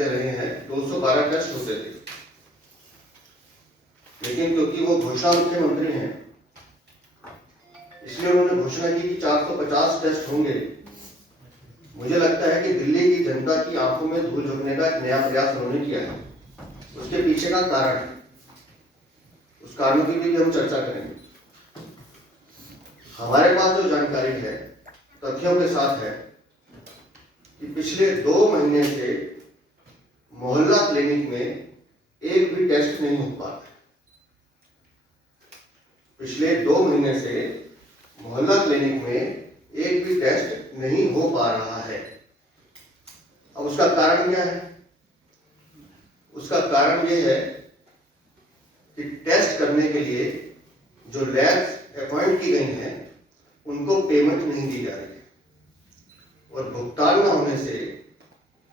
करते रहे हैं 212 टेस्ट होते थे, लेकिन क्योंकि वो घोषणा मुख्यमंत्री हैं इसलिए उन्होंने घोषणा की कि 450 टेस्ट होंगे। मुझे लगता है कि दिल्ली की जनता की आंखों में धूल झोंकने का एक नया प्रयास उन्होंने किया है। उसके पीछे का कारण है, उस कारणों की भी हम चर्चा करेंगे। हमारे पास जो जानकारी है तथ्यों के साथ है कि पिछले 2 महीने से मोहल्ला क्लिनिक में एक भी टेस्ट नहीं हो पा रहा है। पिछले 2 महीने से मोहल्ला क्लिनिक में एक भी टेस्ट नहीं हो पा रहा है। अब उसका कारण क्या है? उसका कारण यह है कि टेस्ट करने के लिए जो लैब्स अपॉइंट की गई हैं उनको पेमेंट नहीं दी जा रही है और भुगतान न होने से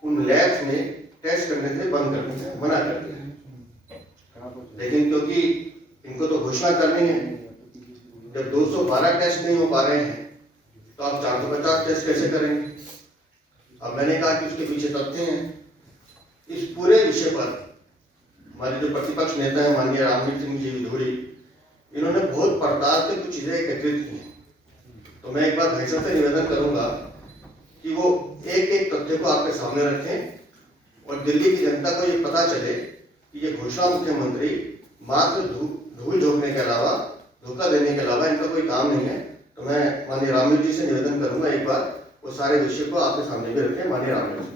उन लैब्स ने टेस्ट करने से बंद करने से मना कर दिया है। लेकिन क्योंकि इनको तो घोषणा करनी है, जब 212 टेस्ट नहीं हो पा रहे हैं तो आप 450 टेस्ट कैसे करेंगे? अब मैंने कहा कि उसके पीछे तथ्य हैं। इस पूरे विषय पर हमारे जो प्रतिपक्ष नेता है माननीय रामवीर सिंह जी विधोड़ी, इन्होंने बहुत पड़ताल से कुछ चीजें एकत्रित की हैं। तो मैं एक बार भाई साहब से निवेदन करूंगा कि वो एक एक तथ्य को आपके सामने रखें और दिल्ली की जनता को ये पता चले कि ये घोषणा मुख्यमंत्री मात्र धूल झोंकने के अलावा, धोखा देने के अलावा इनका कोई काम नहीं है। तो मैं माननीय रामवीर जी से निवेदन करूंगा एक बार वो सारे विषय को आपके सामने भी रखें। माननीय रामवीर जी।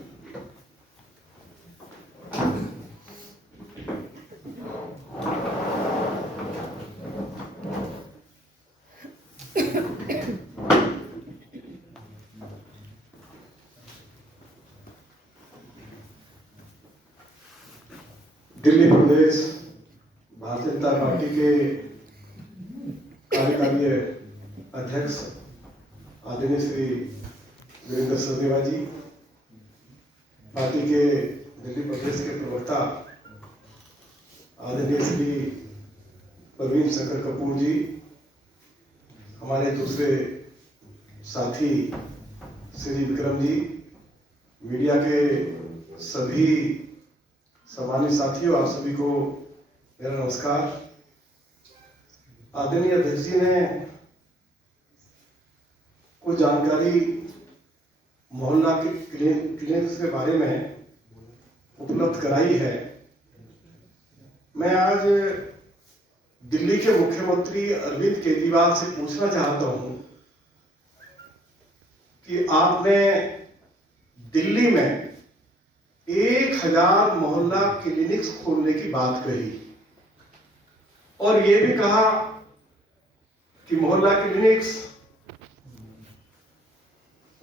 दिल्ली प्रदेश भारतीय जनता पार्टी के कार्यकारी अध्यक्ष आदरणीय श्री वीरेंद्र सचदेवा जी, पार्टी के दिल्ली प्रदेश के प्रवक्ता आदरणीय श्री प्रवीण शंकर कपूर जी, हमारे दूसरे साथी श्री विक्रम जी, मीडिया के सभी सम्मानित साथियों, आप सभी को मेरा नमस्कार। आदरणीय अध्यक्ष जी ने कुछ जानकारी मोहल्ला के क्लिनिक्स के बारे में उपलब्ध कराई है। मैं आज दिल्ली के मुख्यमंत्री अरविंद केजरीवाल से पूछना चाहता हूं कि आपने दिल्ली में 1000 मोहल्ला क्लिनिक्स खोलने की बात कही और यह भी कहा कि मोहल्ला क्लिनिक्स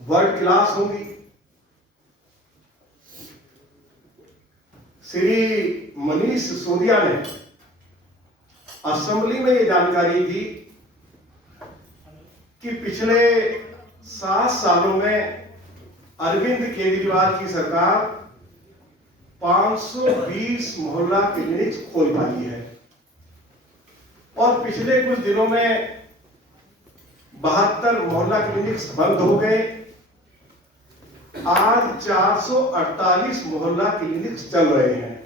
वर्ल्ड क्लास होंगी। श्री मनीष सिसोदिया ने असेंबली में यह जानकारी दी कि पिछले 7 सालों में अरविंद केजरीवाल की सरकार 520 मोहल्ला क्लिनिक्स खोल पाई है और पिछले कुछ दिनों में 72 मोहल्ला क्लिनिक्स बंद हो गए। आज 448 मोहल्ला क्लिनिक्स चल रहे हैं।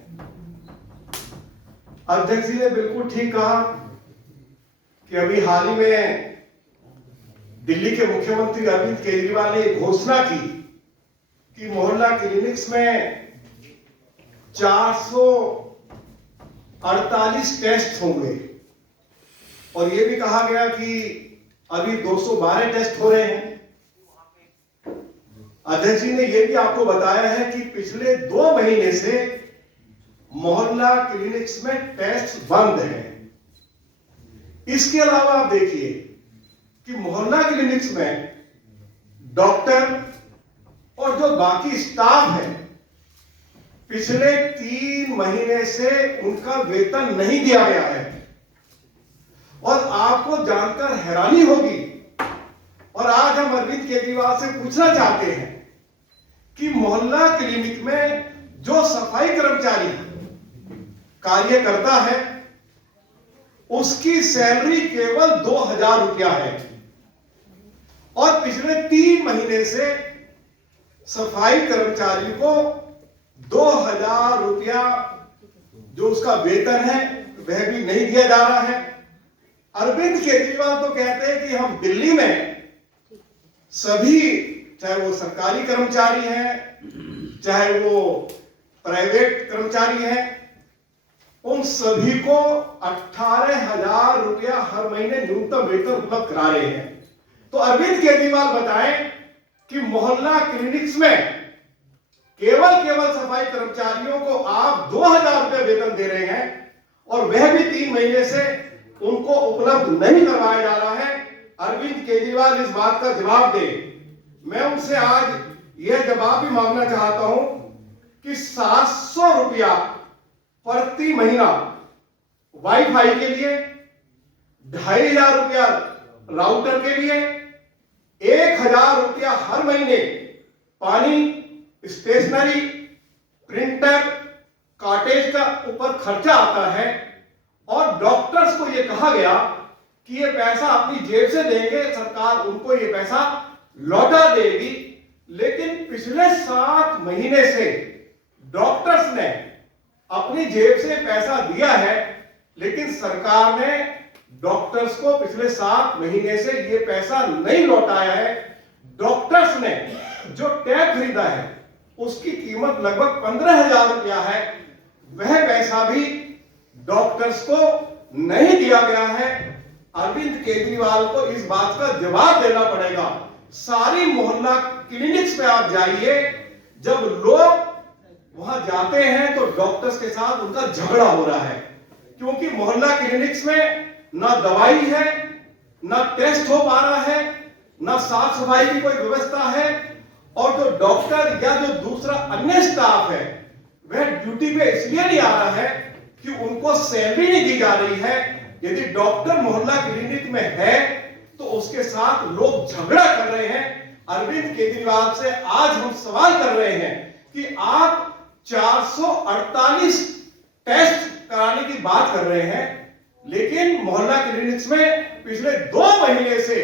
अध्यक्ष जी ने बिल्कुल ठीक कहा कि अभी हाल ही में दिल्ली के मुख्यमंत्री अरविंद केजरीवाल ने घोषणा की कि मोहल्ला क्लिनिक्स में 448 टेस्ट होंगे और यह भी कहा गया कि अभी 212 टेस्ट हो रहे हैं। अध्यक्ष जी ने यह भी आपको बताया है कि पिछले 2 महीने से मोहल्ला क्लिनिक्स में टेस्ट बंद हैं। इसके अलावा आप देखिए कि मोहल्ला क्लिनिक्स में डॉक्टर और जो बाकी स्टाफ है पिछले 3 महीने से उनका वेतन नहीं दिया गया है और आपको जानकर हैरानी होगी और आज हम अरविंद केजरीवाल से पूछना चाहते हैं कि मोहल्ला क्लिनिक में जो सफाई कर्मचारी कार्य करता है उसकी सैलरी केवल 2000 रुपया है और पिछले 3 महीने से सफाई कर्मचारी को 2000 जो उसका वेतन है वह भी नहीं दिया जा रहा है। अरविंद केजरीवाल तो कहते हैं कि हम दिल्ली में सभी, चाहे वो सरकारी कर्मचारी हैं चाहे वो प्राइवेट कर्मचारी हैं, उन सभी को 18,000 रुपया हर महीने न्यूनतम वेतन उपलब्ध करा रहे हैं। तो अरविंद केजरीवाल बताएं कि मोहल्ला क्लिनिक्स में केवल सफाई कर्मचारियों को आप 2,000 रुपये वेतन दे रहे हैं और वह भी 3 महीने से उनको उपलब्ध नहीं करवाया जा रहा है। अरविंद केजरीवाल इस बात का जवाब दे। मैं उनसे आज यह जवाब भी मांगना चाहता हूं कि 700 रुपया प्रति महीना वाईफाई के लिए, 2,500 रुपया राउटर के लिए, 1,000 रुपया हर महीने पानी, स्टेशनरी, प्रिंटर, कॉटेज का ऊपर खर्चा आता है। और डॉक्टर्स को यह कहा गया कि यह पैसा अपनी जेब से देंगे, सरकार उनको यह पैसा लौटा देगी। लेकिन पिछले 7 महीने से डॉक्टर्स ने अपनी जेब से पैसा दिया है, लेकिन सरकार ने डॉक्टर्स को पिछले 7 महीने से यह पैसा नहीं लौटाया है। डॉक्टर्स ने जो टैब खरीदा है उसकी कीमत लगभग 15,000 रुपया है, वह पैसा भी डॉक्टर्स को नहीं दिया गया है। अरविंद केजरीवाल को इस बात का जवाब देना पड़ेगा। सारी मोहल्ला क्लिनिक्स में आप जाइए, जब लोग वहां जाते हैं तो डॉक्टर्स के साथ उनका झगड़ा हो रहा है, क्योंकि मोहल्ला क्लिनिक्स में ना दवाई है, ना टेस्ट हो पा रहा है, ना साफ सफाई की कोई व्यवस्था है। और जो डॉक्टर या जो दूसरा अन्य स्टाफ है वह ड्यूटी पे इसलिए नहीं आ रहा है कि उनको सैलरी नहीं दी जा रही है। यदि डॉक्टर मोहल्ला क्लिनिक में है तो उसके साथ लोग झगड़ा कर रहे हैं। अरविंद केजरीवाल से आज हम सवाल कर रहे हैं कि आप 448 टेस्ट कराने की बात कर रहे हैं, लेकिन मोहल्ला क्लिनिक्स में पिछले 2 महीने से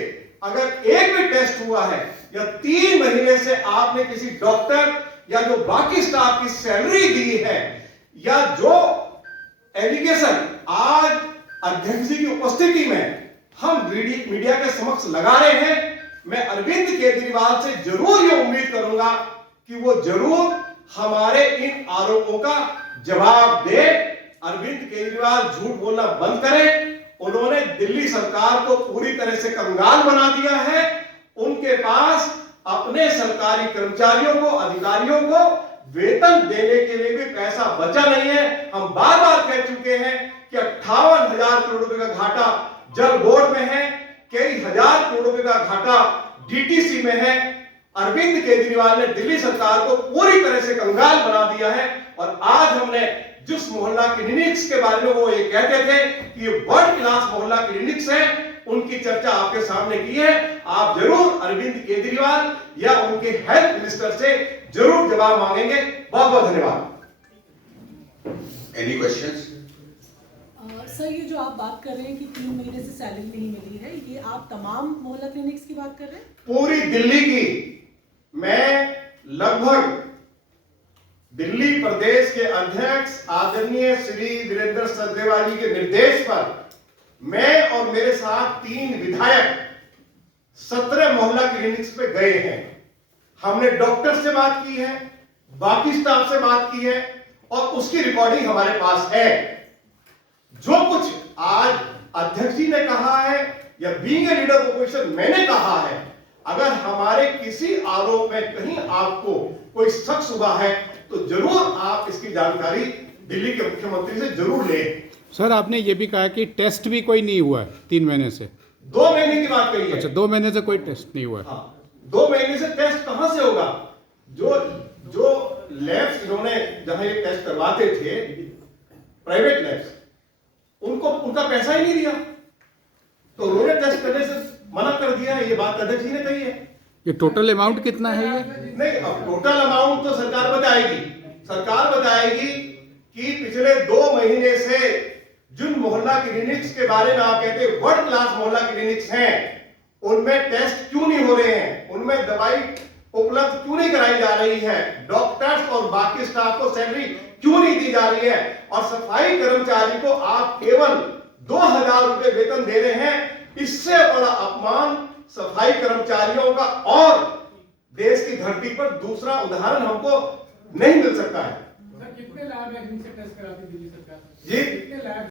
अगर एक भी टेस्ट हुआ है या 3 महीने से आपने किसी डॉक्टर या जो बाकी स्टाफ की सैलरी दी है, या जो एलिगेशन आज अध्यक्ष जी की उपस्थिति में हम मीडिया के समक्ष लगा रहे हैं, मैं अरविंद केजरीवाल से जरूर ये उम्मीद करूंगा कि वो जरूर हमारे इन आरोपों का जवाब दे। अरविंद केजरीवाल झूठ बोलना बंद करें। उन्होंने दिल्ली सरकार को पूरी तरह से कंगाल बना दिया है। उनके पास अपने सरकारी कर्मचारियों को, अधिकारियों को वेतन देने के लिए भी पैसा बचा नहीं है। हम बार बार कह चुके हैं कि 58,000 करोड़ रुपए का घाटा जल बोर्ड में है, कई हजार करोड़ रुपए का घाटा डीटीसी में है। अरविंद केजरीवाल ने दिल्ली सरकार को पूरी तरह से कंगाल बना दिया है। और आज हमने जिस मोहल्ला क्लिनिक्स के बारे में वो ये कहते थे कि ये वर्ल्ड क्लास मोहल्ला क्लिनिक्स है, उनकी चर्चा आपके सामने की है। आप जरूर अरविंद केजरीवाल या उनके हेल्थ मिनिस्टर से जरूर जवाब मांगेंगे। बहुत बहुत धन्यवाद। Any questions? सर, ये जो आप बात कर रहे हैं कि 3 महीने से सैलरी नहीं मिली है, ये आप तमाम मोहल्ला क्लिनिक्स की बात कर रहे हैं? पूरी दिल्ली की। मैं लगभग दिल्ली प्रदेश के अध्यक्ष आदरणीय श्री वीरेंद्र सचदेवा जी के निर्देश पर मैं और मेरे साथ 3 विधायक 17 मोहल्ला क्लिनिक्स पे गए हैं। हमने डॉक्टर से बात की है, बाकी स्टाफ से बात की है और उसकी रिकॉर्डिंग हमारे पास है। जो कुछ आज अध्यक्ष जी ने कहा है या being a leader of opposition मैंने कहा है, अगर हमारे किसी आरोप में कहीं आपको कोई शक शुबा है तो जरूर आप इसकी जानकारी दिल्ली के मुख्यमंत्री से जरूर लें। सर, आपने ये भी कहा कि टेस्ट भी कोई नहीं हुआ है 3 महीने से। 2 महीने की बात कही है। अच्छा, 2 महीने से कोई टेस्ट नहीं हुआ है। हाँ, 2 महीने से टेस्ट कहां से होगा? जो लैब्स इन्होंने जहां ये टेस्ट करवाते थे, प्राइवेट लैब्स, उनको उनका पैसा ही नहीं दिया, तो उन्होंने टेस्ट करने से मना कर दिया। ये बात अध्यक्ष जी ने कही है। ये टोटल अमाउंट कितना है ये? नहीं, अब टोटल अमाउंट तो सरकार बताएगी। सरकार बताएगी कि पिछले 2 महीने से जिन मोहल्ला क्लिनिक्स के बारे में आप कहते हैं वर्ल्ड क्लास मोहल्ला क्लिनिक्स हैं, उनमें टेस्ट क्यों नहीं हो रहे हैं, उनमें दवाई उपलब्ध क्यों नहीं कराई जा रही है, डॉक्टर्स और बाकी स्टाफ को सैलरी क्यों नहीं दी जा रही है, और सफाई कर्मचारी को आप केवल 2000 रुपए वेतन दे रहे हैं। इससे बड़ा अपमान सफाई कर्मचारियों का और देश की धरती पर दूसरा उदाहरण हमको नहीं मिल सकता है। कितने लैब है इनसे टेस्ट कराती दिल्ली सरकार? जी कितने लैब